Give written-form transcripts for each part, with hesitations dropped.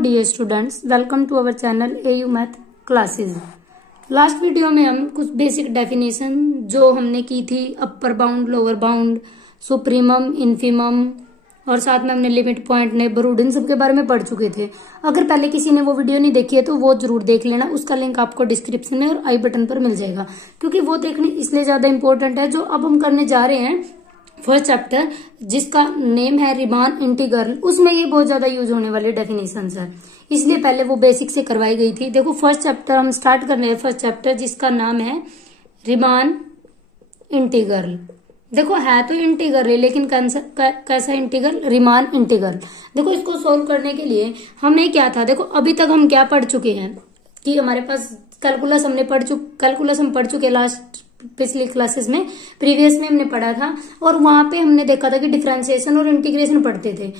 Dear students, welcome to our channel AU math classes. Last video में हम कुछ basic definition जो हमने की थी upper bound, lower bound, supremum, infimum और साथ में हमने लिमिट पॉइंट, नेबरहुड, इन सब के बारे में पढ़ चुके थे। अगर पहले किसी ने वो वीडियो नहीं देखी है तो वो जरूर देख लेना। उसका लिंक आपको डिस्क्रिप्शन में और आई बटन पर मिल जाएगा, क्योंकि वो देखने इसलिए ज्यादा इंपॉर्टेंट है। जो अब हम करने जा रहे हैं फर्स्ट चैप्टर, जिसका नेम है रिमान इंटीग्रल, उसमें ये बहुत ज्यादा यूज होने वाले डेफिनेशन है, इसलिए पहले वो बेसिक से करवाई गई थी। देखो फर्स्ट चैप्टर हम स्टार्ट कर रहे हैं, फर्स्ट चैप्टर जिसका नाम है रिमान इंटीग्रल। देखो है तो इंटीग्रल है, लेकिन कैसा इंटीग्रल? Riemann integral. देखो इसको सोल्व करने के लिए हमें क्या था, देखो अभी तक हम क्या पढ़ चुके हैं कि हमारे पास कैलकुलस हम पढ़ चुके लास्ट पिछली क्लासेस में, प्रीवियस में हमने पढ़ा था, और वहां पे हमने देखा था कि डिफरेंशिएशन और इंटीग्रेशन पढ़ते थे।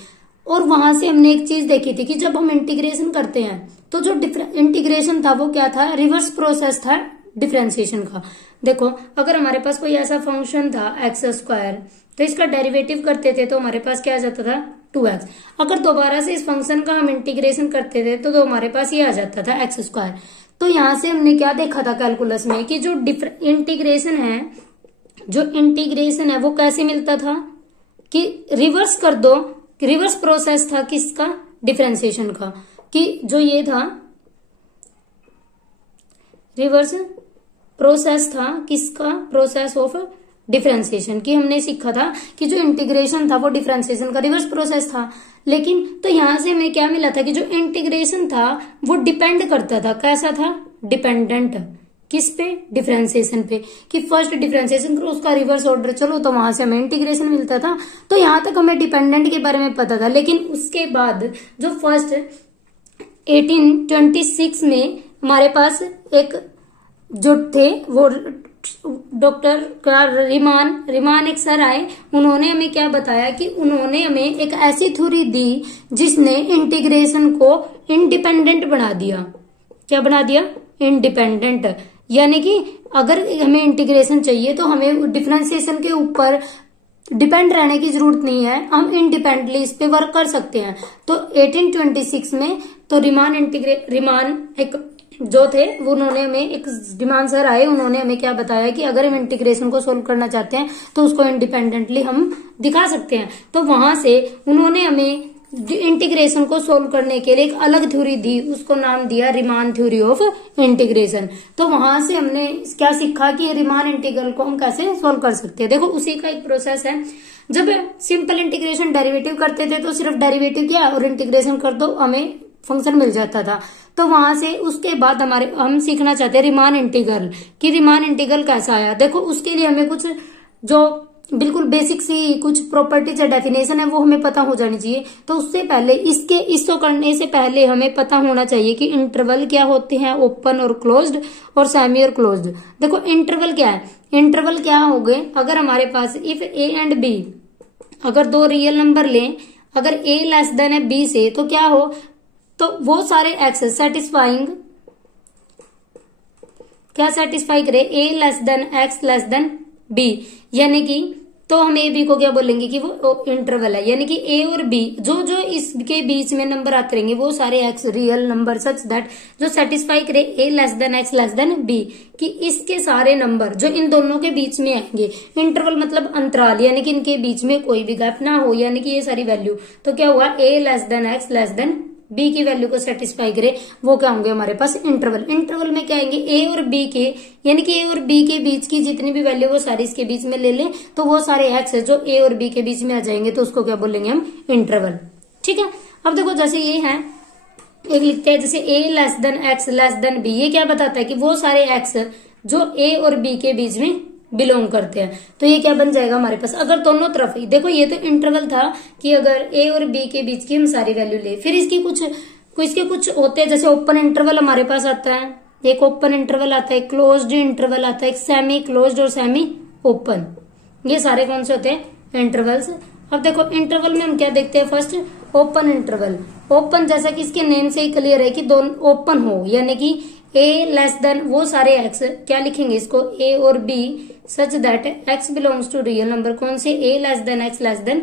और वहां से हमने एक चीज देखी थी कि जब हम इंटीग्रेशन करते हैं तो जो इंटीग्रेशन था वो क्या था? रिवर्स प्रोसेस था डिफरेंशिएशन का। देखो अगर हमारे पास कोई ऐसा फंक्शन था एक्स स्क्वायर, तो इसका डेरिवेटिव करते थे तो हमारे पास क्या आ जाता था? 2x। अगर दोबारा से इस फंक्शन का हम इंटीग्रेशन करते थे तो हमारे पास ये आ जाता था एक्स स्क्वायर। तो यहां से हमने क्या देखा था कैलकुलस में कि जो इंटीग्रेशन है वो कैसे मिलता था कि रिवर्स कर दो, रिवर्स प्रोसेस था किसका? डिफरेंशिएशन का। कि जो ये था रिवर्स प्रोसेस था किसका? प्रोसेस ऑफ डिफरेंशिएशन की। हमने सीखा था कि जो इंटीग्रेशन था वो डिफरेंशिएशन का रिवर्स प्रोसेस था। लेकिन तो यहां से हमें क्या मिला था कि जो इंटीग्रेशन था वो डिपेंड करता था, कैसा था? डिपेंडेंट। किस पे? डिफरेंशिएशन पे। कि फर्स्ट डिफरेंशिएशन करो उसका रिवर्स ऑर्डर चलो, तो वहां से हमें इंटीग्रेशन मिलता था। तो यहां तक हमें डिपेंडेंट के बारे में पता था। लेकिन उसके बाद जो फर्स्ट 1826 में हमारे पास एक जो थे वो डॉक्टर का रिमान एक सर आए, उन्होंने हमें क्या बताया कि उन्होंने हमें एक ऐसी थ्योरी दी जिसने इंटीग्रेशन को इंडिपेंडेंट बना दिया। क्या बना दिया? इंडिपेंडेंट। यानी कि अगर हमें इंटीग्रेशन चाहिए तो हमें डिफरेंशिएशन के ऊपर डिपेंड रहने की जरूरत नहीं है, हम इंडिपेंडेंटली इस पे वर्क कर सकते हैं। तो 1826 में तो रिमान एक जो थे वो उन्होंने हमें एक डिमांड सर आए, उन्होंने हमें क्या बताया कि अगर हम इंटीग्रेशन को सोल्व करना चाहते हैं तो उसको इंडिपेंडेंटली हम दिखा सकते हैं। तो वहां से उन्होंने हमें इंटीग्रेशन को सोल्व करने के लिए एक अलग थ्योरी दी, उसको नाम दिया रिमान थ्योरी ऑफ इंटीग्रेशन। तो वहां से हमने क्या सीखा कि रिमान इंटीग्रल को हम कैसे सोल्व कर सकते हैं। देखो उसी का एक प्रोसेस है। जब सिंपल इंटीग्रेशन डेरिवेटिव करते थे तो सिर्फ डेरिवेटिव किया और इंटीग्रेशन कर दो, हमें फंक्शन मिल जाता था। तो वहां से उसके बाद हम सीखना चाहते हैं रिमान इंटीग्रल कि रिमान इंटीग्रल कैसा आया। देखो उसके लिए हमें कुछ जो बिल्कुल बेसिक सी कुछ प्रॉपर्टीज या डेफिनेशन है वो हमें पता हो जानी चाहिए। तो उससे पहले इसको करने से पहले हमें पता होना चाहिए कि इंटरवल क्या होते हैं, ओपन और क्लोज्ड और सेमी और क्लोज्ड। देखो इंटरवल क्या है? इंटरवल क्या हो गए? अगर हमारे पास इफ ए एंड बी, अगर दो रियल नंबर लें, अगर ए लेस देन है बी से, तो क्या हो? तो वो सारे एक्स सेटिस्फाइंग क्या सेटिस्फाई करे? A less than X less than B. यानी कि तो हम ए बी को क्या बोलेंगे कि वो इंटरवल है। यानी कि ए और बी जो इसके बीच में नंबर आते रहेंगे वो सारे X real number such that जो सेटिस्फाई करे A less than X less than B, कि इसके सारे नंबर जो इन दोनों के बीच में आएंगे। इंटरवल मतलब अंतराल, यानी कि इनके बीच में कोई भी गैप ना हो, यानी कि ये सारी वैल्यू। तो क्या हुआ? A less than X less than B की वैल्यू को सेटिस्फाई करे, वो क्या होंगे हमारे पास? इंटरवल। इंटरवल में क्या आएंगे? ए और बी के, यानी कि ए और बी के बीच की जितनी भी वैल्यू वो सारी इसके बीच में ले लें, तो वो सारे एक्स है जो ए और बी के बीच में आ जाएंगे, तो उसको क्या बोलेंगे हम? इंटरवल। ठीक है। अब देखो जैसे ये है, एक लिखते हैं जैसे A less than X less than B, ये क्या बताता है कि वो सारे एक्स जो ए और बी के बीच में बिलोंग करते हैं। तो ये क्या बन जाएगा हमारे पास? अगर दोनों तरफ, देखो ये तो इंटरवल था कि अगर ए और बी के बीच की हम सारी वैल्यू ले, फिर इसके कुछ होते हैं, जैसे ओपन इंटरवल हमारे पास आता है, एक ओपन इंटरवल आता है, क्लोज्ड इंटरवल आता है, एक सेमी क्लोज्ड और सेमी ओपन। ये सारे कौन से होते हैं? इंटरवल्स। अब देखो इंटरवल में हम क्या देखते हैं? First open interval. ओपन जैसा कि इसके नेम से ही क्लियर है कि दोनों ओपन हो, यानी कि ए लेस देन वो सारे एक्स, क्या लिखेंगे इसको? ए और B such that X belongs to real number. कौन से? A less than X less than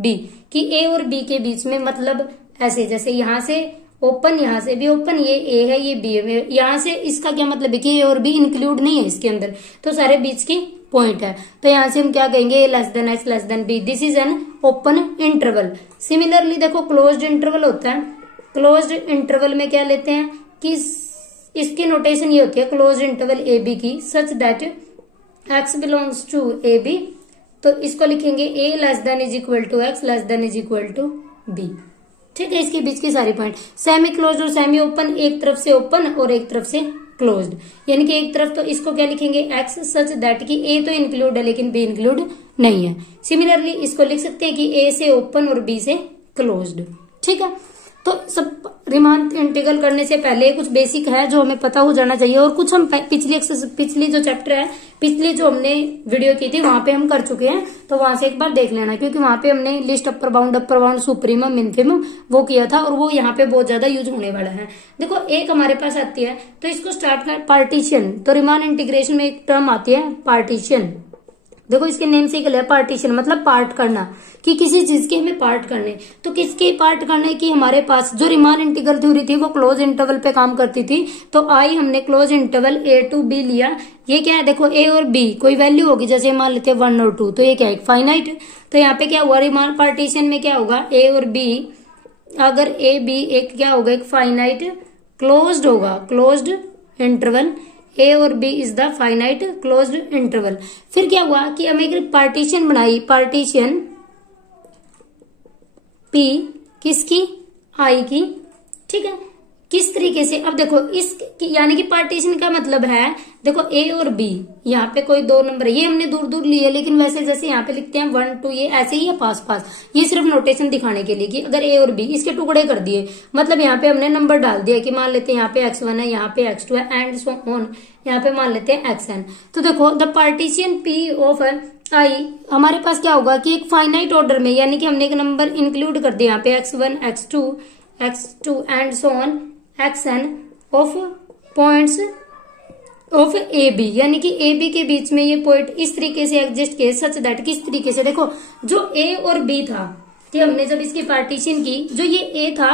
B, कि ए और बी के बीच में, मतलब ऐसे जैसे यहां से ओपन, यहाँ से भी ओपन, ये ए है ये बी है, यहाँ से इसका क्या मतलब है कि ए और बी इंक्लूड नहीं है इसके अंदर, तो सारे बीच की पॉइंट है। तो यहाँ से हम क्या कहेंगे, A less than X less than B, this is an open interval. Similarly देखो क्लोज्ड इंटरवल होता है, क्लोज्ड इंटरवल में क्या लेते हैं कि इसकी नोटेशन ये होती है क्लोज्ड इंटरवल ए बी की, such that X belongs to A B, तो इसको लिखेंगे A less than is equal to X less than is equal to B. ठीक है, इसके बीच की सारी पॉइंट। सेमी क्लोज्ड और सेमी ओपन, एक तरफ से ओपन और एक तरफ से क्लोज्ड, यानी कि एक तरफ तो इसको क्या लिखेंगे एक्स सच दैट कि ए तो इंक्लूड है लेकिन बी इंक्लूड नहीं है। सिमिलरली इसको लिख सकते हैं कि ए से ओपन और बी से क्लोज्ड। ठीक है, तो सब रीमान इंटीग्रल करने से पहले कुछ बेसिक है जो हमें पता हो जाना चाहिए, और कुछ हम पिछली जो चैप्टर है, पिछली जो हमने वीडियो की थी वहां पे हम कर चुके हैं, तो वहां से एक बार देख लेना, क्योंकि वहां पे हमने list upper bound supremum minimum वो किया था, और वो यहाँ पे बहुत ज्यादा यूज होने वाला है। देखो एक हमारे पास आती है, तो इसको स्टार्ट कर पार्टीशन, तो रीमान इंटीग्रेशन में एक टर्म आती है पार्टीशन। देखो इसके नेम से ही पार्टीशन मतलब पार्ट करना, कि किसी चीज के हमें पार्ट करने, तो किसके पार्ट करने की हमारे पास जो रीमान इंटीग्रल थ्योरी थी वो क्लोज इंटरवल पे काम करती थी, तो आई हमने close interval A to B लिया। ये क्या है, देखो ए और बी कोई वैल्यू होगी, जैसे मान लेते हैं 1 और 2, तो ये क्या है फाइनाइट, तो यहाँ पे क्या हुआ रीमान पार्टीशन में क्या होगा, ए और बी, अगर ए बी एक क्या होगा एक फाइनाइट क्लोज्ड होगा, क्लोज्ड इंटरवल, ए और B is the finite closed interval. फिर क्या हुआ कि हमें एक पार्टीशन बनाई, पार्टीशन पी किसकी, आई की। ठीक है, किस तरीके से, अब देखो इस यानी कि पार्टीशन का मतलब है, देखो ए और बी यहाँ पे कोई दो नंबर है, ये हमने दूर दूर लिए, लेकिन वैसे जैसे यहाँ पे लिखते हैं 1 2 ये ऐसे ही है पास पास, ये सिर्फ नोटेशन दिखाने के लिए कि अगर ए और बी इसके टुकड़े कर दिए, मतलब यहाँ पे हमने नंबर डाल दिया कि मान लेते हैं यहाँ पे x1 है, यहाँ पे x2 है एंड सो ऑन, यहाँ पे मान लेते हैं xn। तो देखो द पार्टीशन पी ऑफ आई हमारे पास क्या होगा कि एक फाइनाइट ऑर्डर में, यानी कि हमने एक नंबर इंक्लूड कर दिया यहाँ पे x1 x2 and so on xn of points of A B, यानी कि ए बी के बीच में ये पॉइंट इस तरीके से एग्जिस्ट किए, सच दैट किस तरीके से, देखो जो ए और बी था कि हमने जब इसकी पार्टीशन की, जो ये ए था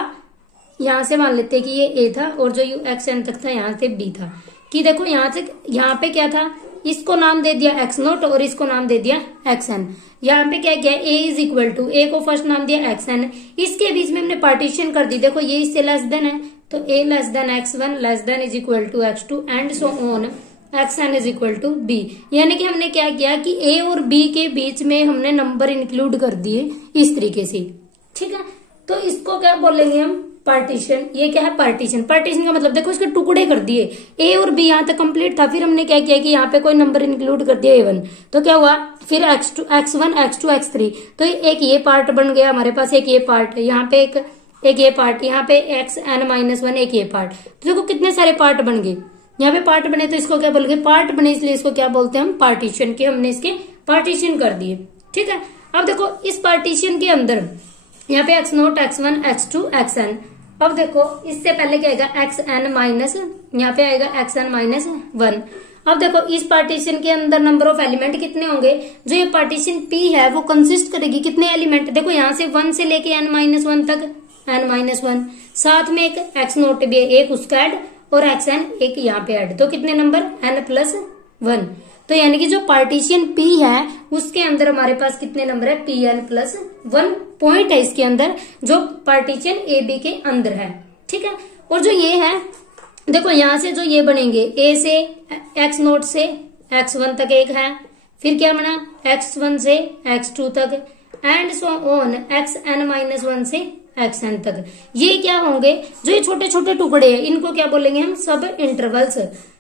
यहां से मान लेते हैं कि ये ए था, और जो यू xn तक था यहां से बी था, कि देखो यहां से यहाँ पे क्या था, इसको नाम दे दिया x0 और इसको नाम दे दिया xn। यहाँ पे क्या किया, a इज इक्वल टू, ए को फर्स्ट नाम दिया xn, इसके बीच में हमने पार्टीशन कर दी, देखो ये इससे लेस देन है, तो a less than x1 less than is equal to x2 and so on xn is equal to b, यानी कि हमने क्या किया कि a और b के बीच में हमने नंबर इंक्लूड कर दिए इस तरीके से। ठीक है, तो इसको क्या बोलेंगे हम, पार्टीशन। ये क्या है पार्टीशन, पार्टीशन का मतलब देखो इसके टुकड़े कर दिए, ए और बी यहाँ तक कंप्लीट था, फिर हमने क्या किया कि यहाँ पे कोई नंबर इंक्लूड कर दिया A1, तो क्या हुआ फिर x2 x1 x2 x3, तो एक ये पार्ट बन गया हमारे पास, एक ये पार्ट यहाँ पे एक ये पार्ट, यहाँ पे xn-1 एक ये पार्ट, तो देखो कितने सारे पार्ट बन गए, यहाँ पे पार्ट बने तो इसको क्या बोलेंगे पार्ट बने, इसलिए इसको क्या बोलते हैं हम पार्टीशन, के हमने इसके पार्टीशन कर दिए। ठीक है, अब देखो इस पार्टीशन के अंदर यहाँ पे x0 x1 x2 xn, अब देखो इससे पहले क्या आएगा xn माइनस, यहाँ पे आएगा xn-1। अब देखो इस पार्टीशन के अंदर नंबर ऑफ एलिमेंट कितने होंगे, जो ये पार्टीशन P है वो कंसिस्ट करेगी कितने एलिमेंट, देखो यहाँ से 1 से लेके n-1 तक n-1, साथ में एक x0 भी है, एक उसका ऐड और xn एक यहाँ पे ऐड, तो कितने नंबर n+1, तो यानी कि जो पार्टीशन P है उसके अंदर हमारे पास कितने नंबर है Pn+1 पॉइंट है इसके अंदर, जो पार्टीशन ए बी के अंदर है। ठीक है, और जो ये है देखो यहाँ से जो ये बनेंगे a से x0 से x1 तक एक है, फिर क्या बना x1 से x2 तक एंड सो ऑन xn-1 से xn तक, ये क्या होंगे जो ये छोटे छोटे टुकड़े हैं, इनको क्या बोलेंगे हम सब इंटरवल्स।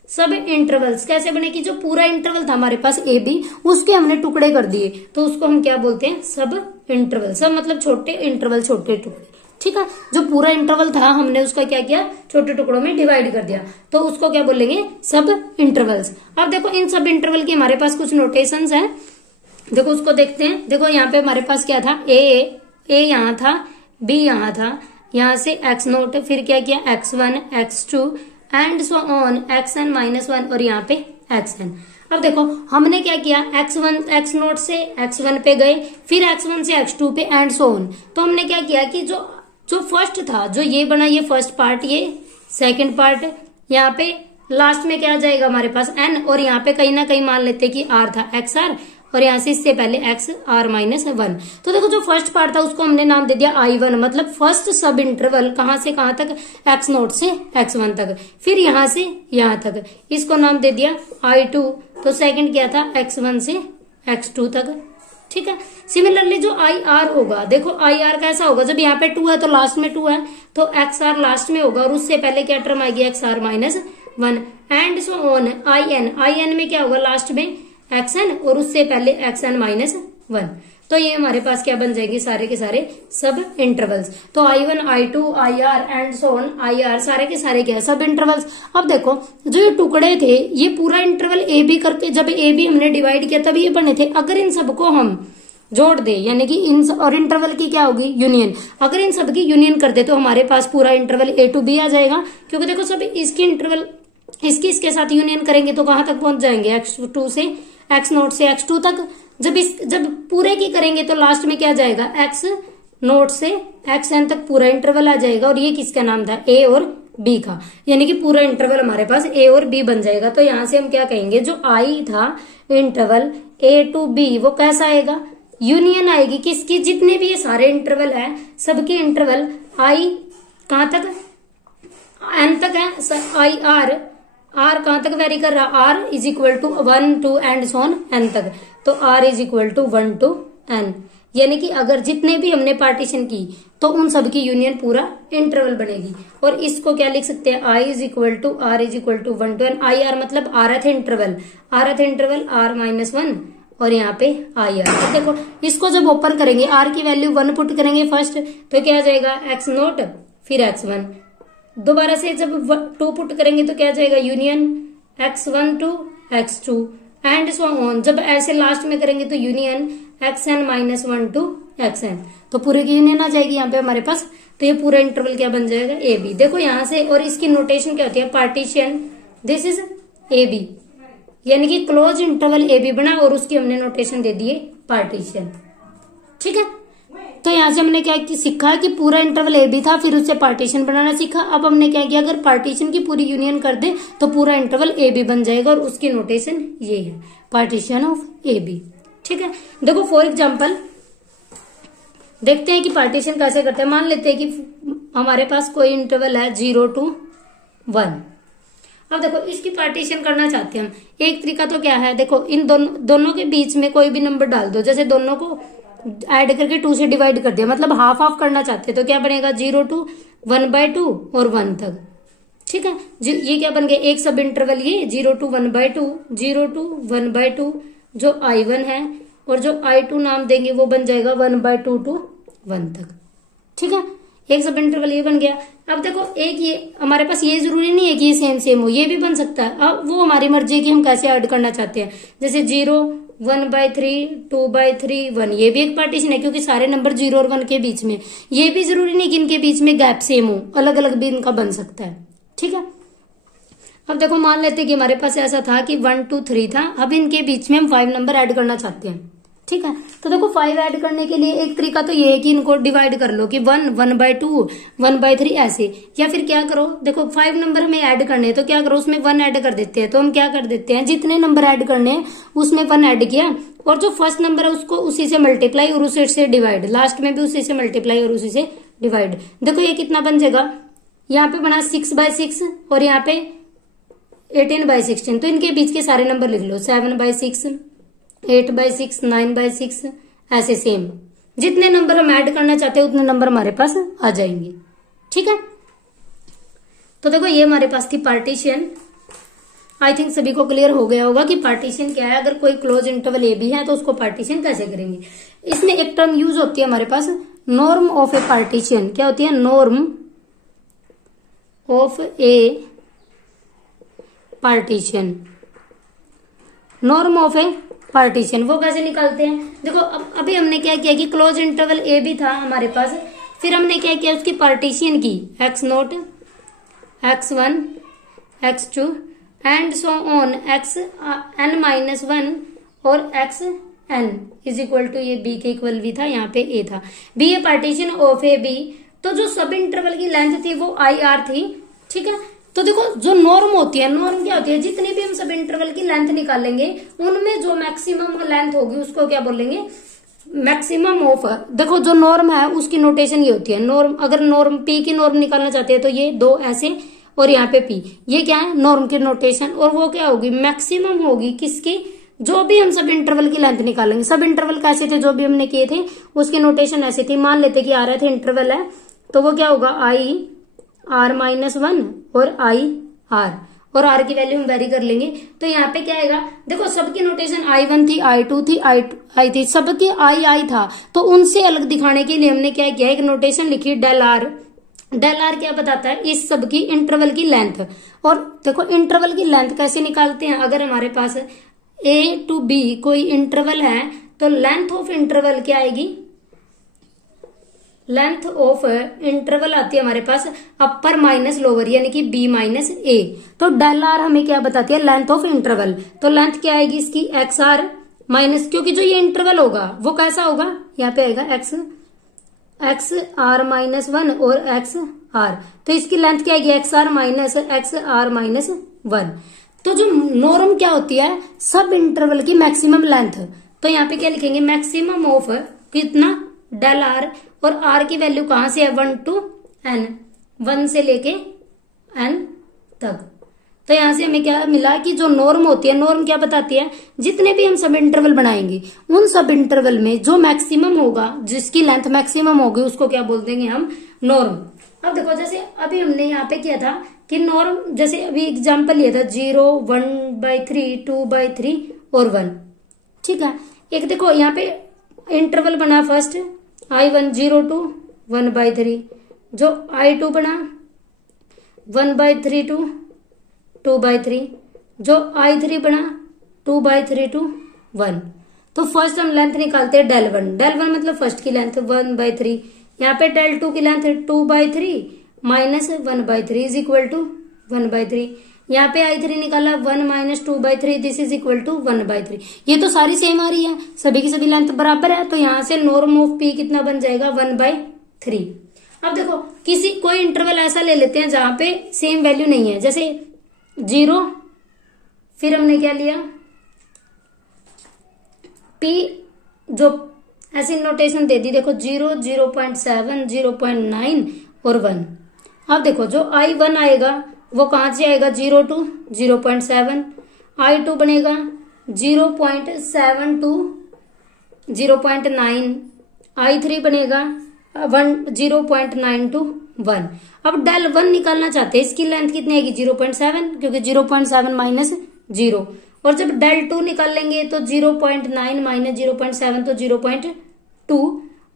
सब इंटरवल्स कैसे बने कि जो पूरा इंटरवल था हमारे पास ए बी उसके हमने टुकड़े कर दिए, तो उसको हम क्या बोलते हैं सब इंटरवल। सब मतलब छोटे इंटरवल, छोटे टुकड़े। ठीक है, जो पूरा इंटरवल था हमने उसका क्या किया छोटे टुकड़ों में डिवाइड कर दिया, तो उसको क्या बोलेंगे सब इंटरवल्स। अब देखो इन सब इंटरवल की हमारे पास कुछ नोटेशंस हैं, देखो उसको देखते हैं। देखो यहाँ पे हमारे पास क्या था ए यहाँ था, बी यहाँ था, यहाँ से x0 फिर क्या किया x1 x2 and so on xn-1 और यहाँ पे xn। अब देखो हमने क्या किया x0 से x1 पे गए, फिर x1 से x2 पे एंड सो ऑन, तो हमने क्या किया कि जो जो फर्स्ट था, जो ये बना, ये फर्स्ट पार्ट, ये सेकंड पार्ट, यहाँ पे लास्ट में क्या आ जाएगा हमारे पास n, और यहाँ पे कहीं ना कहीं मान लेते कि r था x r, और यहाँ से इससे पहले x r माइनस 1। तो देखो जो फर्स्ट पार्ट था उसको हमने नाम दे दिया I1, मतलब फर्स्ट सब इंटरवल कहाँ से कहाँ तक, x0 से x1 तक, फिर यहाँ से यहाँ तक, इसको नाम दे दिया I2। तो सेकंड क्या था, x1 से x2 तक, ठीक है। सिमिलरली जो IR होगा, देखो IR कैसा होगा, जब यहाँ पे 2 है तो लास्ट में 2 है, तो XR लास्ट में होगा, और उससे पहले क्या टर्म आएगी, XR minus 1, and so on. IN में क्या होगा, लास्ट में XN, और उससे पहले XN माइनस 1। तो ये हमारे पास क्या बन जाएंगे, सारे के सारे सब इंटरवल्स। तो I1, I2, IR and so on IR सारे के सारे क्या, सब इंटरवल्स। अब देखो जो ये टुकड़े थे, ये पूरा इंटरवल AB करके, जब AB हमने डिवाइड किया तब ये बने थे। अगर इन सबको हम जोड़ दे, यानी कि इन और इंटरवल की क्या होगी, यूनियन, अगर इन सब की यूनियन कर दे तो हमारे पास पूरा इंटरवल A to B आ जाएगा। क्योंकि देखो सब इसकी इंटरवल इसके साथ यूनियन करेंगे तो कहां तक पहुंच जाएंगे, x2 से x0 से x2 तक। जब पूरे की करेंगे तो लास्ट में क्या जाएगा, x0 से xn तक पूरा इंटरवल आ जाएगा। और ये किसका नाम था, A और B का, यानी कि पूरा इंटरवल हमारे पास A और B बन जाएगा। तो यहां से हम क्या कहेंगे, जो I था इंटरवल A to B, वो कैसा आएगा, यूनियन आएगी किसकी, जितने भी ये सारे इंटरवल है सबके इंटरवल I कहां तक, n तक है, R कहां तक वेरी कर रहा, R is equal to 1 2 and so on n तक। तो R is equal to 1 to n, यानी कि अगर जितने भी हमने पार्टीशन की तो उन सब की यूनियन पूरा इंटरवल बनेगी। और इसको क्या लिख सकते हैं, I is equal to R is equal to 1 to n। IR मतलब rth इंटरवल R माइनस 1, और यहाँ पे IR। तो देखो इसको जब ओपन करेंगे, R की वैल्यू 1 पुट करेंगे फर्स्ट, तो क्या आ जाएगा, x0 फिर x1। दोबारा से जब 2 पुट करेंगे तो क्या जाएगा, union x1 to x2 and so on. जब ऐसे लास्ट में करेंगे तो union xn minus 1 to xn। तो पूरे की यूनियन आ जाएगी यहाँ पे हमारे पास। तो ये पूरा इंटरवल क्या बन जाएगा, AB। देखो यहाँ से, और इसकी नोटेशन क्या होती है, पार्टीशन, दिस इज AB, यानी कि क्लोज इंटरवल AB बना और उसकी हमने नोटेशन दे दिए पार्टीशन, ठीक है। तो यहां से हमने क्या सीखा कि पूरा इंटरवल AB था, फिर उससे पार्टीशन बनाना सीखा। अब हमने क्या किया, अगर पार्टीशन की पूरी यूनियन कर दे तो पूरा इंटरवल AB बन जाएगा, और उसकी नोटेशन ये है, पार्टीशन ऑफ AB, ठीक है। देखो फॉर एग्जांपल देखते हैं कि पार्टीशन कैसे करते हैं। मान लेते हैं कि हमारे पास कोई इंटरवल है 0 to 1। अब देखो इसकी पार्टीशन करना चाहते हैं हम। एक तरीका तो क्या है, देखो इन दोनों के बीच में कोई भी नंबर डाल दो, जैसे दोनों को ऐड करके 2 से डिवाइड कर दिया, मतलब हाफ हाफ करना चाहते हैं, तो क्या बनेगा, 0 to 1/2 और 1 तक, ठीक है। ये क्या बन गया, एक सब इंटरवल ये 0 to 1/2, 0 to 1/2 जो I1 है, और जो I2 नाम देंगे वो बन जाएगा 1/2 to 1 तक, ठीक है। एक सब इंटरवल ये बन गया। अब देखो एक ये हमारे पास, ये जरूरी नहीं है कि ये सेम हो, ये भी बन सकता है। अब वो हमारी मर्जी की हम कैसे ऐड करना चाहते हैं, जैसे 0 1/3 2/3 1, ये भी एक पार्टीशन है क्योंकि सारे नंबर 0 और 1 के बीच में। ये भी जरूरी नहीं कि इनके बीच में गैप सेम हो, अलग अलग भी इनका बन सकता है, ठीक है। अब देखो मान लेते हैं कि हमारे पास ऐसा था कि 1 2 3 था, अब इनके बीच में हम 5 नंबर ऐड करना चाहते हैं, ठीक है। तो देखो 5 ऐड करने के लिए एक तरीका तो ये है कि इनको डिवाइड कर लो कि 1 1/2 1/3 ऐसे, या फिर क्या करो, देखो 5 नंबर हमें ऐड करने हैं तो क्या करो, उसमें 1 ऐड कर देते हैं। तो हम क्या कर देते हैं, जितने नंबर ऐड करने हैं उसमें 1 ऐड किया, और जो फर्स्ट नंबर है उसको उसी से मल्टीप्लाई और उसी से डिवाइड, लास्ट में भी उसी से मल्टीप्लाई और उसी से डिवाइड। देखो ये कितना बन जाएगा, यहाँ पे बना 6/6 और यहाँ पे 18/16। तो इनके बीच के सारे नंबर लिख लो, 7/6 8/6 9/6, ऐसे सेम जितने नंबर हम ऐड करना चाहते हैं उतने नंबर हमारे पास आ जाएंगे, ठीक है। तो देखो ये हमारे पास थी पार्टीशन। आई थिंक सभी को क्लियर हो गया होगा कि पार्टीशन क्या है। अगर कोई क्लोज इंटरवल ए बी है तो उसको पार्टीशन कैसे करेंगे। इसमें एक टर्म यूज होती है हमारे पास, नॉर्म ऑफ ए पार्टीशन। क्या होती है, norm of A partition. Norm of A partition वो कैसे निकालते हैं, देखो अभी हमने क्या किया कि क्लोज इंटरवल ए बी था हमारे पास, फिर हमने क्या किया उसकी पार्टीशन की x0 x1 x2 and so on xn-1 और xn इज इक्वल टू, ये b के इक्वल भी था, यहाँ पे a था। b a partition of A B, तो जो सब इंटरवल की लेंथ थी वो आई आर थी। ठीक है, तो देखो जो नॉर्म होती है, नॉर्म क्या होती है, जितनी भी हम सब इंटरवल की लेंथ निकालेंगे उनमें जो मैक्सिमम लेंथ होगी उसको क्या बोलेंगे, मैक्सिमम ऑफ। देखो जो नॉर्म है उसकी नोटेशन ये होती है, नॉर्म, अगर नॉर्म पी की नॉर्म निकालना चाहते हैं तो ये दो ऐसे और यहाँ पे पी, ये क्या है नॉर्म की नोटेशन, और वो क्या होगी मैक्सिमम होगी किसकी, जो भी हम सब इंटरवल की लेंथ निकालेंगे। सब इंटरवल कैसे थे जो भी हमने किए थे उसकी नोटेशन ऐसी थी। मान लेते कि आ रहा था इंटरवल है तो वो क्या होगा आई आर -1 और आई आर, और आर की वैल्यू हम वेरी कर लेंगे। तो यहाँ पे क्या आएगा, देखो सबकी नोटेशन I1 थी, I2 थी, आई थी, सबकी आई था, तो उनसे अलग दिखाने के लिए हमने क्या किया, एक नोटेशन लिखी डेल आर। डेल आर क्या बताता है, इस सब की इंटरवल की लेंथ। और देखो इंटरवल की लेंथ कैसे निकालते हैं, अगर हमारे पास A to B कोई इंटरवल है तो लेंथ ऑफ इंटरवल क्या आएगी, लेंथ ऑफ इंटरवल आती है हमारे पास अपर माइनस लोअर, यानी कि B माइनस A। तो डेल आर हमें क्या बताती है, लेंथ ऑफ इंटरवल। तो लेंथ क्या आएगी इसकी एक्स आर माइनस, क्योंकि जो ये इंटरवल होगा वो कैसा होगा, यहाँ पे आएगा एक्स आर -1 और एक्स आर, तो इसकी लेंथ क्या आएगी एक्स आर -1। तो जो नॉर्म क्या होती है, सब इंटरवल की मैक्सिमम लेंथ। तो यहाँ पे क्या लिखेंगे, मैक्सिमम ऑफ कितना डेल आर, और आर की वैल्यू कहां से है 1 to n, 1 से लेके n तक। तो यहां से हमें क्या मिला कि जो नॉर्म होती है, नॉर्म क्या बताती है, जितने भी हम सब इंटरवल बनाएंगे उन सब इंटरवल में जो मैक्सिमम होगा, जिसकी लेंथ मैक्सिमम होगी उसको क्या बोल देंगे हम, नॉर्म। अब देखो जैसे अभी हमने यहाँ पे किया था कि नॉर्म, जैसे अभी एग्जाम्पल लिया था 0, 1/3, 2/3 और 1। ठीक है, एक देखो यहाँ पे इंटरवल बना फर्स्ट I1 0 to 1/3, जो I2 बना 1/3 to 2/3, जो I3 बना 2/3 to 1। तो फर्स्ट हम लेंथ निकालते हैं डेल 1। डेल 1 मतलब फर्स्ट की लेंथ 1/3, यहाँ पे डेल 2 की length 2/3 minus 1/3 is equal to 1/3। यहाँ पे I3 निकाला 1 - 2/3, दिस इज इक्वल टू 1/3। ये तो सारी सेम आ रही है, सभी की सभी लेंथ बराबर है, तो यहाँ से नॉर्म ऑफ P कितना बन जाएगा 1/3। अब देखो कोई इंटरवल ऐसा ले लेते हैं जहां पे सेम वैल्यू नहीं है, जैसे 0, फिर हमने क्या लिया P, जो ऐसी नोटेशन दे दी, देखो 0, 0.7, 0.9 और 1। अब देखो जो I1 आएगा वो कहां से आएगा, 0 to 0.7, I2 बनेगा 0.7 to 0.9, I3 बनेगा 0.9 to 1। अब डेल 1 निकालना चाहते हैं, इसकी लेंथ कितनी आएगी 0.7, क्योंकि 0.7 माइनस 0, और जब डेल 2 निकाल लेंगे तो 0.9 माइनस 0.7 तो 0.2,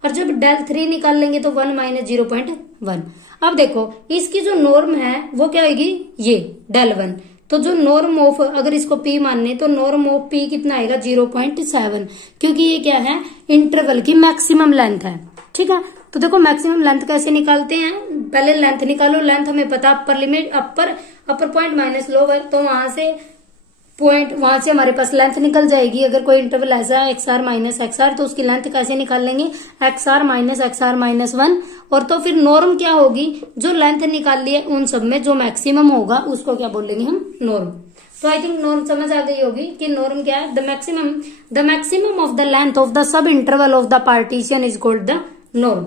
और जब डेल 3 निकाल लेंगे तो 1 माइनस 0.1। अब देखो इसकी जो नॉर्म है वो क्या होगी, ये डेल 1। तो जो नॉर्म ऑफ, अगर इसको P मानने तो नॉर्म ऑफ P कितना आएगा 0.7, क्योंकि ये क्या है इंटरवल की मैक्सिमम लेंथ है। ठीक है, तो देखो मैक्सिमम लेंथ कैसे निकालते हैं, पहले लेंथ निकालो। लेंथ हमें पता अपर लिमिट, अपर पॉइंट माइनस लोअर, तो वहां से पॉइंट, वहां से हमारे पास लेंथ निकल जाएगी। अगर कोई इंटरवल ऐसा है XR माइनस XR, तो उसकी लेंथ कैसे निकाल लेंगे, XR माइनस 1। और तो फिर नॉर्म क्या होगी, जो लेंथ निकाल ली है उन सब में जो मैक्सिमम होगा उसको क्या बोलेंगे हम, नॉर्म। तो आई थिंक नॉर्म समझ आ गई होगी कि नॉर्म क्या है, the maximum of the length of the sub interval of the partition is called the norm.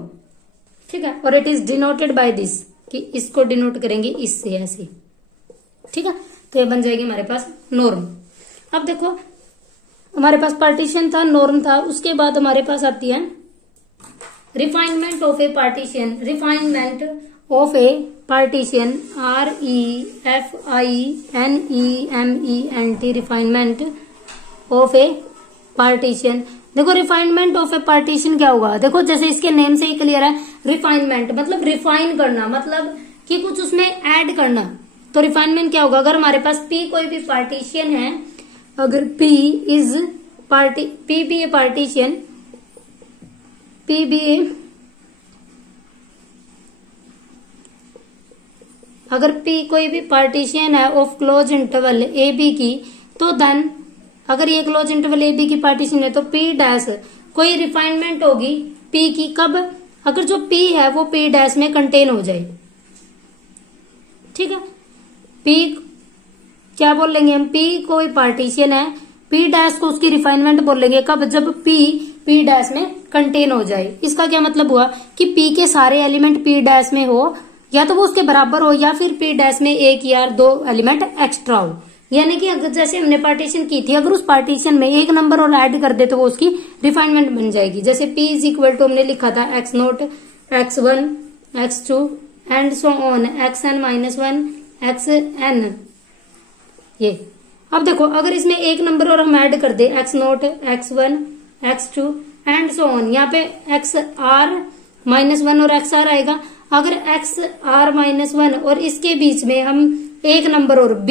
ठीक है, और it is denoted by this, कि इसको डिनोट करेंगे इससे, ऐसे। ठीक है, तो ये बन जाएगी हमारे पास नॉर्म। अब देखो हमारे पास पार्टीशन था, नॉर्म था, उसके बाद हमारे पास आती है refinement of A partition. Refinement of A partition, REFINEMENT, refinement of A partition. देखो रिफाइनमेंट ऑफ ए पार्टीशन क्या होगा, देखो जैसे इसके नेम से ही क्लियर है, रिफाइनमेंट मतलब रिफाइन करना, मतलब कि कुछ उसमें ऐड करना। तो रिफाइनमेंट क्या होगा, अगर हमारे पास P कोई भी पार्टीशन है, अगर P भी ए पार्टीशन, P भी अगर P कोई भी पार्टीशन है ऑफ क्लोज इंटरवल AB की, तो देन अगर ये क्लोज इंटरवल AB की पार्टीशन है तो P डैश कोई रिफाइनमेंट होगी P की, कब, अगर जो P है वो P डैश में कंटेन हो जाए, ठीक है। P क्या बोल लेंगे हम, P कोई पार्टीशन है, P डैश को उसकी रिफाइनमेंट बोल लेंगे कब, जब P डैश में कंटेन हो जाए। इसका क्या मतलब हुआ कि P के सारे एलिमेंट P डैश में हो, या तो वो उसके बराबर हो, या फिर P डैश में एक या दो एलिमेंट एक्स्ट्रा हो। यानी कि अगर जैसे हमने पार्टीशन की थी, अगर उस पार्टीशन में एक नंबर और ऐड कर दे तो वो उसकी रिफाइनमेंट बन जाएगी। जैसे P इज इक्वल टू हमने लिखा था x0, x1, x2 and so on xn-1 xn। ये अब देखो, अगर इसमें एक नंबर और हम ऐड कर दे x0, x1, x2 and so on, यहाँ पे xr-1 और xr आएगा। अगर xr-1 और इसके बीच में हम एक नंबर और b,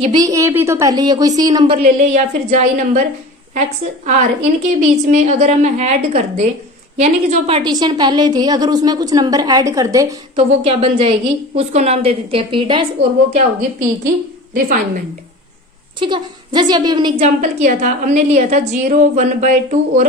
ये b a b तो पहले ही है, कोई c नंबर ले ले, या फिर जाई नंबर xr, इनके बीच में अगर हम ऐड कर दे, यानी कि जो पार्टीशन पहले थी अगर उसमें कुछ नंबर ऐड कर दे तो वो क्या बन जाएगी, उसको नाम दे देते हैं p डैश, और वो क्या होगी, p की रिफाइनमेंट, ठीक है। जैसे अभी हमने एग्जाम्पल किया था, हमने लिया था 0, 1/2 और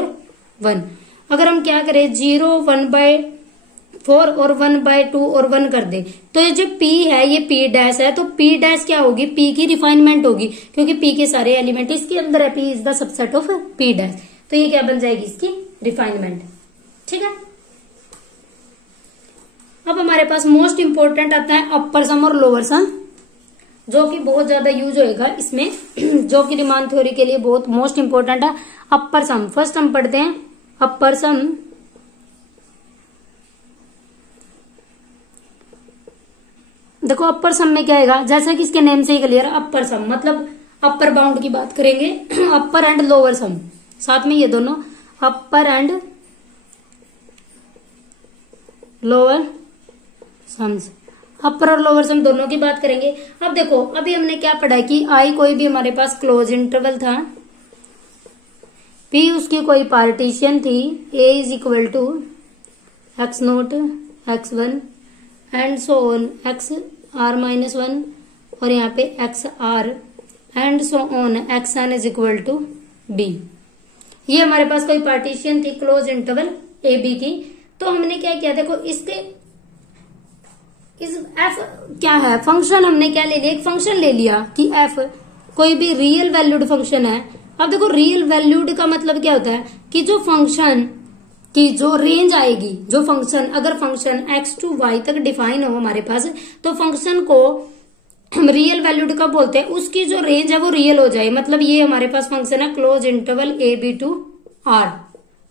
1। अगर हम क्या करें, 0, 1/4 और 1/2 और 1 कर दे, तो ये जो P है ये P डैश है, तो P डैश क्या होगी, P की रिफाइनमेंट होगी, क्योंकि P के सारे एलिमेंट इसके अंदर है, P is the subset of P dash, तो ये क्या बन जाएगी, इसकी रिफाइनमेंट, ठीक है। अब हमारे पास मोस्ट इंपोर्टेंट आता है अपर सम और लोअर सम, जो कि बहुत ज्यादा यूज होएगा इसमें, जो कि रिमान थ्योरी के लिए बहुत मोस्ट इंपोर्टेंट है। अपर सम फर्स्ट हम पढ़ते हैं, अपर सम देखो अपर सम में क्या आएगा, जैसा कि इसके नेम से ही क्लियर है, अपर सम मतलब अपर बाउंड की बात करेंगे, अपर एंड लोअर सम, साथ में ये दोनों अपर एंड लोअर सम्स, अपर और लोअर सम दोनों की बात करेंगे। अब देखो, अभी हमने क्या पढ़ा कि आई कोई भी हमारे पास क्लोज इंटरवल था, P उसकी कोई पार्टीशन थी, A is equal to x0, x1 and so on xr-1 और यहाँ पे xr and so on xn is equal to b। ये हमारे पास कोई पार्टीशन थी क्लोज इंटरवल AB की। तो हमने क्या किया, देखो इसके इस f क्या है, फंक्शन हमने क्या ले लिया, एक फंक्शन ले लिया कि f कोई भी रियल वैल्यूड फंक्शन है। अब देखो रियल वैल्यूड का मतलब क्या होता है कि जो फंक्शन की जो रेंज आएगी, जो फंक्शन अगर फंक्शन x to y तक डिफाइन हो हमारे पास, तो फंक्शन को हम रियल वैल्यूड का बोलते हैं, उसकी जो रेंज है वो रियल हो जाए। मतलब ये हमारे पास फंक्शन है close interval AB to R,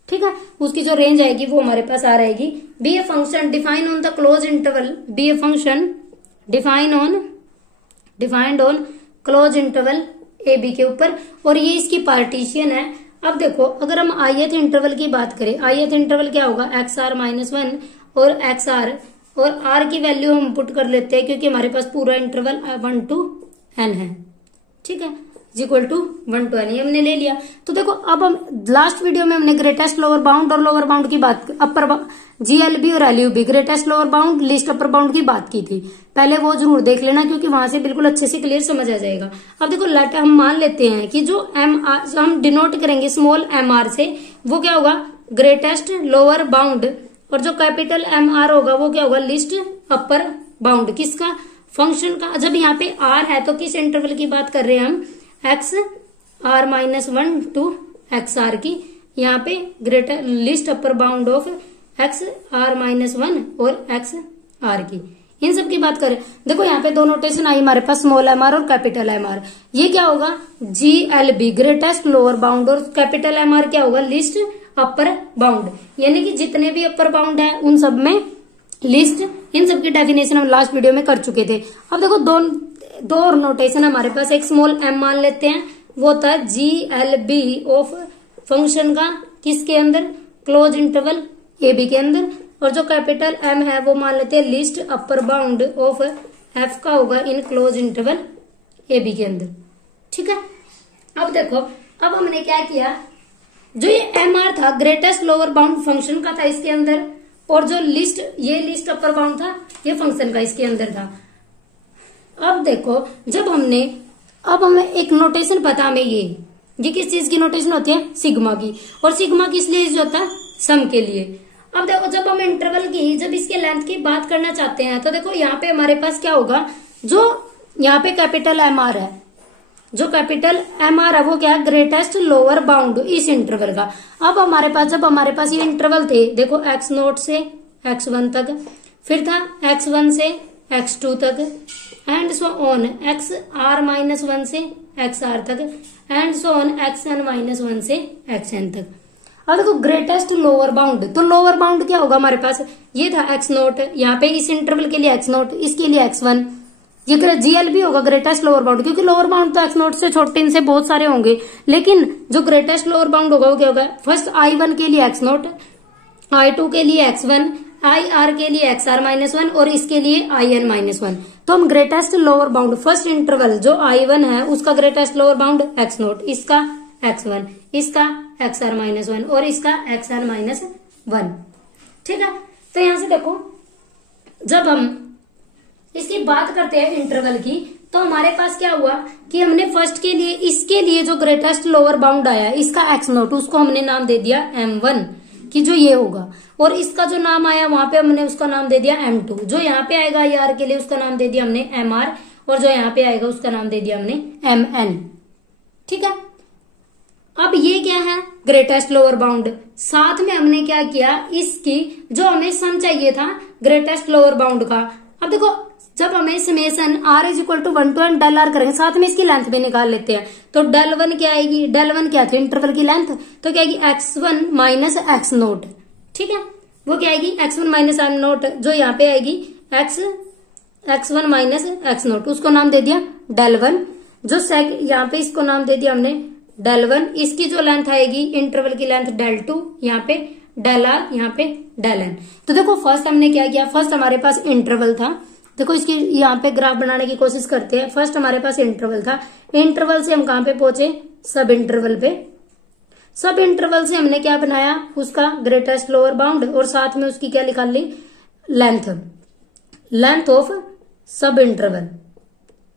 ठीक है, उसकी जो रेंज आएगी वो हमारे पास आ रहेगी। Be a function define on the close interval, be a function defined on close interval AB के ऊपर, और ये इसकी पार्टीशन है। अब देखो अगर हम ith इंटरवल की बात करें, ith इंटरवल क्या होगा, xr-1 और xr, और r की वैल्यू हम पुट कर लेते हैं क्योंकि हमारे पास पूरा इंटरवल 1 to n है, ठीक है, इक्वल टू 1 to n, ये हमने ले लिया। तो देखो अब हम लास्ट वीडियो में हमने ग्रेटेस्ट लोअर बाउंड और लोअर बाउंड की बात, अपर GLB और LUB, greatest lower bound list upper bound की बात की थी, पहले वो जरूर देख लेना क्योंकि वहां से बिल्कुल अच्छे से क्लियर समझ आ जाएगा। अब देखो लेट हम मान लेते हैं कि जो हम डिनोट करेंगे स्मॉल mr से, वो क्या होगा, ग्रेटेस्ट लोअर बाउंड, और जो कैपिटल MR होगा वो क्या होगा, लिस्ट अपर बाउंड, किसका, फंक्शन का। जब यहाँ पे R है तो किस इंटरवल की बात कर रहे हैं हम, xr-1 टू xr की, यहाँ पे greater list upper bound of xr-1 और xr की, इन सब की बात करें। देखो यहाँ पे दो नोटेशन आई हमारे पास, स्मॉल mr और कैपिटल MR। ये क्या होगा, GLB ग्रेटेस्ट लोअर बाउंड, और कैपिटल MR क्या होगा, लिस्ट अपर बाउंड, यानी कि जितने भी अपर बाउंड है उन सब में लिस्ट, इन सब की डेफिनेशन हम लास्ट वीडियो में कर चुके थे। अब देखो दो और नोटेशन हमारे पास, एक स्मॉल m मान लेते हैं, वो था GLB ऑफ फंक्शन का, किसके अंदर, क्लोज इंटरवल AB के अंदर, और जो कैपिटल M है वो मान लेते हैं list upper bound of F का होगा इन क्लोज इंटरवल AB के अंदर, ठीक है। अब देखो अब हमने क्या किया, जो ये MR था ग्रेटेस्ट लोअर बाउंड फंक्शन का था इसके अंदर, और जो लिस्ट, ये लिस्ट अपर बाउंड था ये फंक्शन का इसके अंदर था। अब देखो जब हमने, अब हमें एक नोटेशन पता, हमें ये किस चीज की नोटेशन होती है, सिग्मा की, और सिग्मा किस लिए यूज होता है, सम के लिए। अब देखो जब हम इंटरवल की जब इसके लेंथ की बात करना चाहते हैं तो देखो यहाँ पे हमारे पास क्या होगा, जो यहाँ पे कैपिटल एम आर है, जो कैपिटल एम आर है वो क्या है, ग्रेटेस्ट लोअर बाउंड इस इंटरवल का। अब हमारे पास जब हमारे पास ये इंटरवल थे, देखो x0 से x1 तक, फिर था x1 से x2 तक, एंड सो ऑन xr-1 से xr तक, एंड सो ऑन xn-1 से xn तक। अब देखो ग्रेटेस्ट लोअर बाउंड, तो लोअर बाउंड क्या होगा हमारे पास, ये था x0, यहाँ पे इस इंटरवल के लिए x0, इसके लिए x1, ये GL भी होगा ग्रेटेस्ट लोअर बाउंड, क्योंकि लोअर बाउंड तो x0 से छोटे इनसे बहुत सारे होंगे, लेकिन जो ग्रेटेस्ट लोअर बाउंड होगा वो क्या होगा, फर्स्ट I1 के लिए x0, I2 के लिए x1, IR के लिए XR-1 और इसके लिए IN-1। तो हम greatest lower bound first interval जो I1 है उसका ग्रेटेस्ट लोअर बाउंड x0, इसका x1, इसका XR-1 और इसका XN-1। ठीक है, तो यहां से देखो जब हम इसकी बात करते हैं इंटरवल की, तो हमारे पास क्या हुआ कि हमने फर्स्ट के लिए इसके लिए जो ग्रेटेस्ट लोअर बाउंड आया इसका x0, उसको हमने नाम दे दिया m1 कि जो ये होगा, और इसका जो नाम आया वहां पे हमने उसका नाम दे दिया m2, जो यहाँ पे आएगा IR के लिए उसका नाम दे दिया हमने mr, और जो यहाँ पे आएगा उसका नाम दे दिया हमने mn। ठीक है, अब ये क्या है, ग्रेटेस्ट लोअर बाउंड। साथ में हमने क्या किया, इसकी जो हमें सम चाहिए था ग्रेटेस्ट लोअर बाउंड का। अब देखो जब हमें summation r = 1 to n del r करेंगे, साथ में इसकी लेंथ भी निकाल लेते हैं, तो del 1 क्या आएगी, del 1 क्या थी इंटरवल की लेंथ, तो क्या आएगी x1 माइनस x0। ठीक है, वो क्या आएगी x1 माइनस x0, जो यहाँ पे आएगी x1 माइनस x0, उसको नाम दे दिया del 1, जो यहाँ पे इसको नाम दे दिया हमने del 1, इसकी जो लेंथ आएगी इंटरवल की लेंथ del 2, यहाँ पे del r, यहाँ पे del n। तो देखो फर्स्ट हमने क्या किया, फर्स्ट हमारे पास इंटरवल था, देखो इसकी यहाँ पे ग्राफ बनाने की कोशिश करते हैं। फर्स्ट हमारे पास इंटरवल था, इंटरवल से हम कहां पे पहुंचे, सब इंटरवल पे। सब इंटरवल से हमने क्या बनाया, उसका ग्रेटेस्ट लोअर बाउंड, और साथ में उसकी क्या निकाल ली, लेंथ ऑफ सब इंटरवल।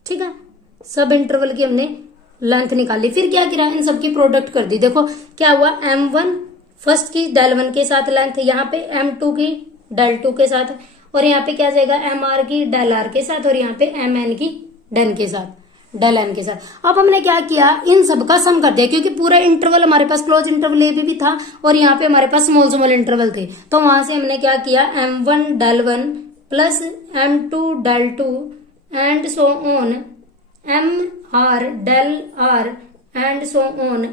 ठीक है, सब इंटरवल की हमने लेंथ निकाल ली। फिर क्या किया, इन सबकी प्रोडक्ट कर दी। देखो क्या हुआ, m1 फर्स्ट की del 1 के साथ लेंथ, यहाँ पे m2 की del 2 के साथ, और यहाँ पे क्या जाएगा mr की del r के साथ, और यहाँ पे mn की del n के साथ। अब हमने क्या किया, इन सब का सम कर दिया, क्योंकि पूरा इंटरवल हमारे पास क्लोज इंटरवल ए भी था, और यहाँ पे हमारे पास स्मॉल इंटरवल थे, तो वहां से हमने क्या किया, m1 del 1 plus m2 del 2 and so on mr del r and so on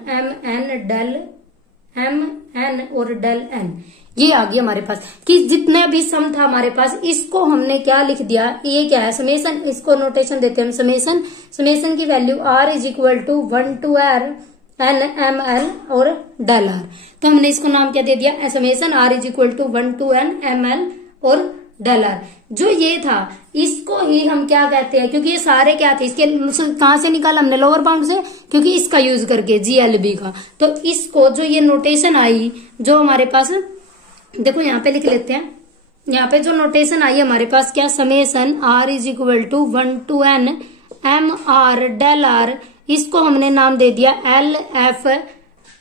mn और del n। ये आ गया हमारे पास कि जितना भी सम था हमारे पास, इसको हमने क्या लिख दिया, ये क्या है समेशन, इसको नोटेशन देते हैं हम समेशन की value r = 1 to r n ml और del r। तो हमने इसको नाम क्या दे दिया, summation r = 1 to n ml और del r। जो ये था इसको ही हम क्या कहते हैं, क्योंकि ये सारे क्या थे, इसके कहां से निकाला हमने, लोअर बाउंड से, क्योंकि इसका यूज करके GLB का। तो इसको जो ये नोटेशन आई जो हमारे पास, देखो यहाँ पे लिख लेते हैं, यहाँ पे जो नोटेशन आई हमारे पास क्या, summation r = 1 to n mr del r, इसको हमने नाम दे दिया LF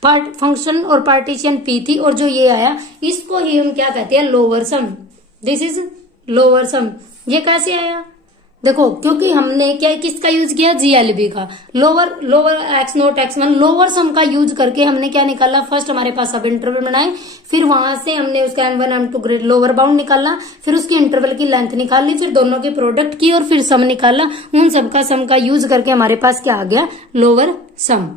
फंक्शन और पार्टीशन P थी, और जो ये आया इसको ही हम क्या कहते हैं, lower sum. This is lower sum. ये कैसे आया, देखो क्योंकि हमने क्या किसका यूज किया, GLB का, lower x0 x1 lower sum का यूज करके हमने क्या निकाला, फर्स्ट हमारे पास सब इंटरवल बनाए, फिर वहां से हमने उसका m1 m2 grade lower bound निकाला, फिर उसकी इंटरवल की लेंथ निकाल ली, फिर दोनों की प्रोडक्ट की और फिर सम निकाला। उन सबका सम का यूज करके हमारे पास क्या आ गया, lower sum.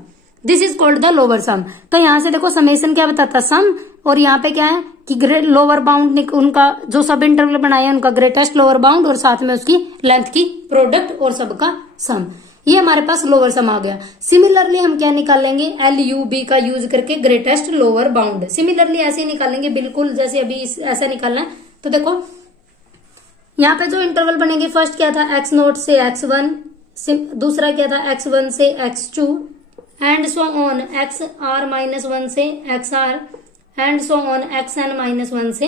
This is called the lower sum. तो यहाँ से देखो समेशन क्या बताता, सम, और यहाँ पे क्या है कि लोअर बाउंड उनका जो सब इंटरवल बनाया उनका ग्रेटेस्ट लोअर बाउंड, और साथ में उसकी लेंथ की प्रोडक्ट और सबका सम। ये हमारे पास लोअर सम आ गया। सिमिलरली हम क्या निकालेंगे, LUB का यूज करके ग्रेटेस्ट लोअर बाउंड। सिमिलरली ऐसे ही निकालेंगे, बिल्कुल जैसे अभी ऐसा निकालना है। तो देखो यहाँ पे जो इंटरवल बनेंगे, फर्स्ट क्या था x0 से x1, दूसरा क्या था x1 से x2 and so on xr-1 से xr and so on xn-1 से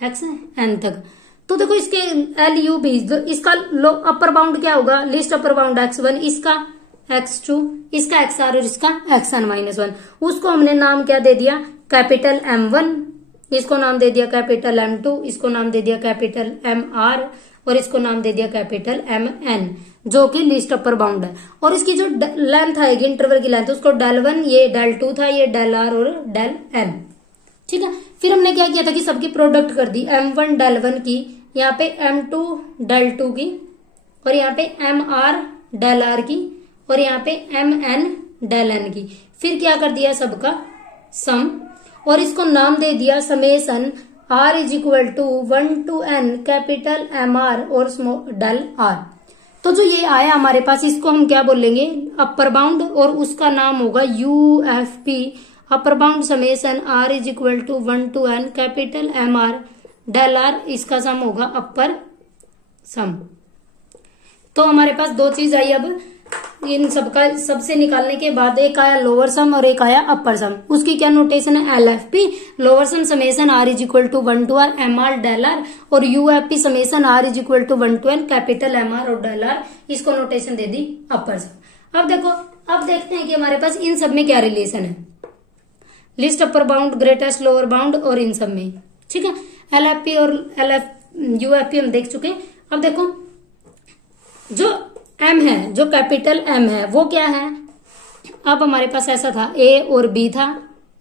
xn तक। तो देखो इसके LUB, इसका अपर बाउंड क्या होगा, लिस्ट अपर बाउंड x1, इसका x2, इसका xr और इसका xn-1। उसको हमने नाम क्या दे दिया, कैपिटल M1 इसको नाम दे दिया कैपिटल M2, इसको नाम दे दिया कैपिटल MR और इसको नाम दे दिया कैपिटल MN, जो कि लिस्ट अपर बाउंड है। और इसकी जो लेंथ आएगी इंटरवल की लेंथ, उसको del1, ये del2 था, ये del R और del M। ठीक है, फिर हमने क्या किया था कि सबकी प्रोडक्ट कर दी, M1 del1 की, यहाँ पे M2 del2 की, और यहाँ पे MR del R की, और यहाँ पे MN del N की। फिर क्या कर दिया सबका सम, और इसको नाम दे दिया summation R is equal to 1 to N capital MR और स्मॉल del R। तो जो ये आया हमारे पास, इसको हम क्या बोलेंगे, अपर बाउंड, और उसका नाम होगा UFP, upper bound summation R is equal to 1 to N capital MR del R, इसका सम होगा अपर सम। तो हमारे पास दो चीज आई। अब इन सबका सबसे निकालने के बाद एक आया लोअर सम और एक आया अपर सम। उसकी क्या नोटेशन है, LFP, lower sum summation R is equal to 1 to R MR del R, और UFP summation R is equal to 1 to N capital MR और del R, इसको नोटेशन दे दी अपर सम। अब देखो, अब देखते हैं कि हमारे पास इन सब में क्या रिलेशन है, list upper bound, greatest lower bound और इन सब में। ठीक है, LFP और UFP हम देख चुके। अब देखो जो M है, जो कैपिटल M है, वो क्या है, अब हमारे पास ऐसा था A और B था,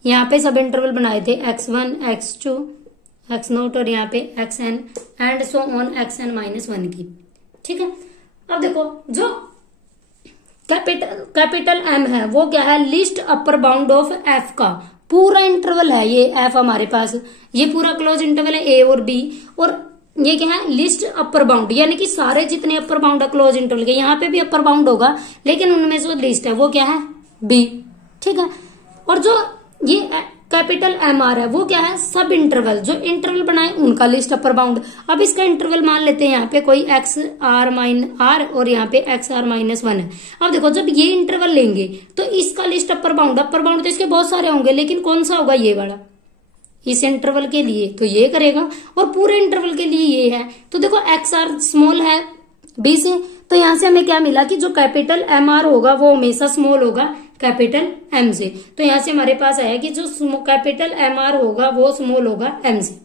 यहाँ पे सब इंटरवल बनाए थे x1 x2 x0 और यहाँ पे xn and so on xn-1 की। ठीक है, अब देखो जो कैपिटल M है वो क्या है, list upper bound of F का पूरा इंटरवल है ये F हमारे पास, ये पूरा क्लोज इंटरवल है A और B, और ये क्या है, लिस्ट अपर बाउंड, यानी कि सारे जितने अपर बाउंड है क्लोज इंटरवल के, यहाँ पे भी अपर बाउंड होगा, लेकिन उनमें से लिस्ट है वो क्या है, B। ठीक है, और जो ये कैपिटल MR है वो क्या है, सब इंटरवल, जो इंटरवल बनाए उनका लिस्ट अपर बाउंड। अब इसका इंटरवल मान लेते हैं यहाँ पे कोई XR- और यहाँ पे XR-1 है। अब देखो जब ये इंटरवल लेंगे तो इसका लिस्ट अपर बाउंड तो इसके बहुत सारे होंगे, लेकिन कौन सा होगा, ये वाला, इस इंटरवल के लिए तो ये करेगा, और पूरे इंटरवल के लिए ये है। तो देखो XR स्मॉल है B से, तो यहां से हमें क्या मिला कि जो कैपिटल MR होगा वो हमेशा स्मॉल होगा कैपिटल M से। तो यहां से हमारे पास आया कि जो कैपिटल MR होगा वो स्मॉल होगा M से।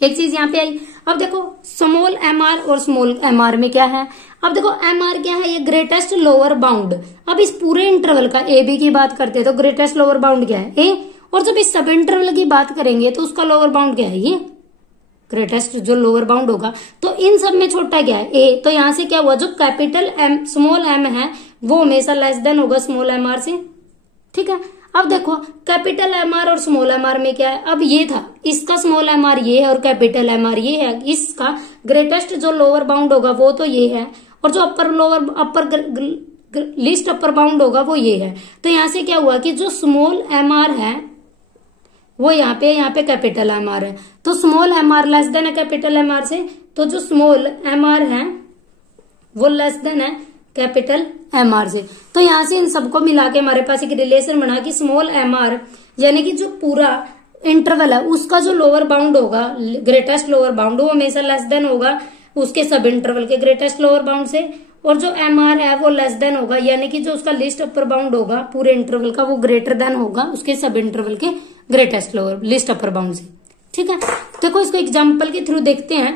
एक चीज यहाँ पे आई। अब देखो स्मॉल MR और स्मॉल MR में क्या है, अब देखो MR क्या है, ये ग्रेटेस्ट लोअर बाउंड। अब इस पूरे इंटरवल का AB की बात करते हैं तो ग्रेटेस्ट लोअर बाउंड क्या है, A, और जब इस सब इंटरवल की बात करेंगे तो उसका लोअर बाउंड क्या है, ये ग्रेटेस्ट जो लोअर बाउंड होगा। तो इन सब में छोटा क्या है, A। तो यहां से क्या हुआ, जो कैपिटल M स्मॉल M है वो हमेशा लेस देन होगा स्मॉल MR से। ठीक है, अब देखो कैपिटल MR और स्मॉल MR में क्या है, अब ये था, इसका स्मॉल MR ये है और कैपिटल MR ये है, इसका ग्रेटेस्ट जो लोअर बाउंड होगा वो तो ये है, और जो अपर लिस्ट अपर बाउंड होगा वो ये है। तो यहां से क्या हुआ कि जो स्मॉल MR है वो यहाँ पे कैपिटल MR है, तो स्मॉल MR लेस देन है कैपिटल MR से, तो जो स्मॉल MR है वो लेस देन है कैपिटल MR से। तो यहां से इन सबको मिला के हमारे पास एक रिलेशन बना कि स्मॉल MR यानी कि जो पूरा इंटरवल है उसका जो लोअर बाउंड होगा, ग्रेटेस्ट लोअर बाउंड, वो हमेशा लेस देन होगा उसके सब इंटरवल के ग्रेटेस्ट लोअर बाउंड से, और जो MR है वो लेस देन होगा, यानी कि जो उसका लिस्ट अपर बाउंड होगा पूरे इंटरवल का वो ग्रेटर देन होगा उसके सब इंटरवल के greatest lower list upper bound से। ठीक है, देखो इसको एग्जांपल के थ्रू देखते हैं।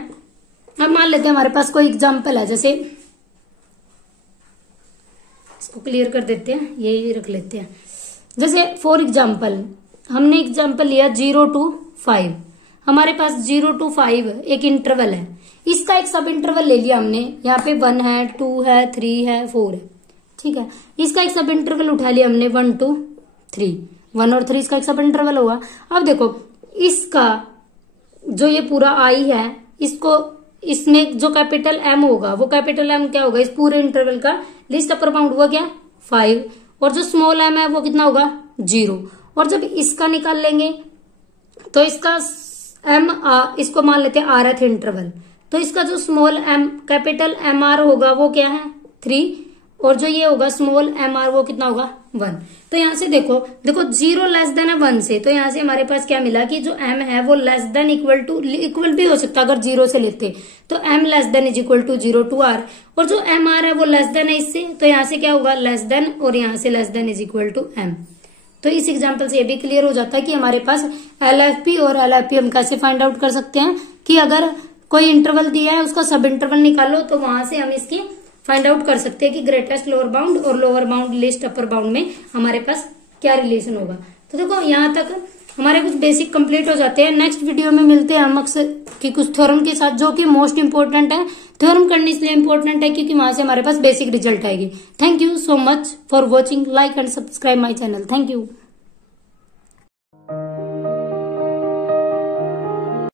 अब मान लेते हैं हमारे पास कोई एग्जांपल है, जैसे इसको क्लियर कर देते हैं, यही रख लेते हैं। जैसे फॉर एग्जांपल हमने एग्जांपल लिया 0 to 5, हमारे पास 0 to 5 एक इंटरवल है, इसका एक सब इंटरवल ले लिया हमने, यहाँ पे 1 है 2 है 3 है 4 है। ठीक है, इसका एक सब इंटरवल उठा लिया हमने 1 2 3, 1 और 3 इसका एक सब इंटरवल होगा। अब देखो इसका जो ये पूरा I है, इसको इसमें जो कैपिटल M होगा वो कैपिटल M क्या होगा, इस पूरे इंटरवल का लिस्ट अपर बाउंड हुआ क्या 5, और जो स्मॉल M है वो कितना होगा 0। और जब इसका निकाल लेंगे तो इसका इसको मान लेते हैं rth इंटरवल, तो इसका जो स्मॉल M कैपिटल MR होगा वो क्या है 3, और जो ये होगा स्मॉल MR वो कितना होगा 1। तो यहां से देखो 0 लेस देन है 1 से, तो यहां से हमारे पास क्या मिला कि जो M है वो लेस देन इक्वल भी हो सकता अगर 0 से लेते, तो M less than is equal to 0 to R, और जो MR है वो लेस देन है इससे, तो यहां से क्या होगा लेस देन, और यहां से less than is equal to M। तो इस एग्जाम्पल से ये भी क्लियर हो जाता है कि हमारे पास LFP और LFP हम कैसे फाइंड आउट कर सकते हैं कि अगर कोई इंटरवल दिया है उसका सब इंटरवल निकालो तो वहां से हम इसकी फाइंड आउट कर सकते हैं कि ग्रेटेस्ट लोअर बाउंड और lower bound list upper bound में हमारे पास क्या रिलेशन होगा। तो देखो यहाँ तक हमारे कुछ बेसिक कंप्लीट हो जाते हैं। नेक्स्ट वीडियो में मिलते हैं हम अक्सर कि कुछ थ्योरम के साथ, जो कि मोस्ट इंपोर्टेंट है। थ्योरम करने इसलिए इंपॉर्टेंट है क्योंकि वहां से हमारे पास बेसिक रिजल्ट आएगी। Thank you so much for watching, like and subscribe my channel. Thank you.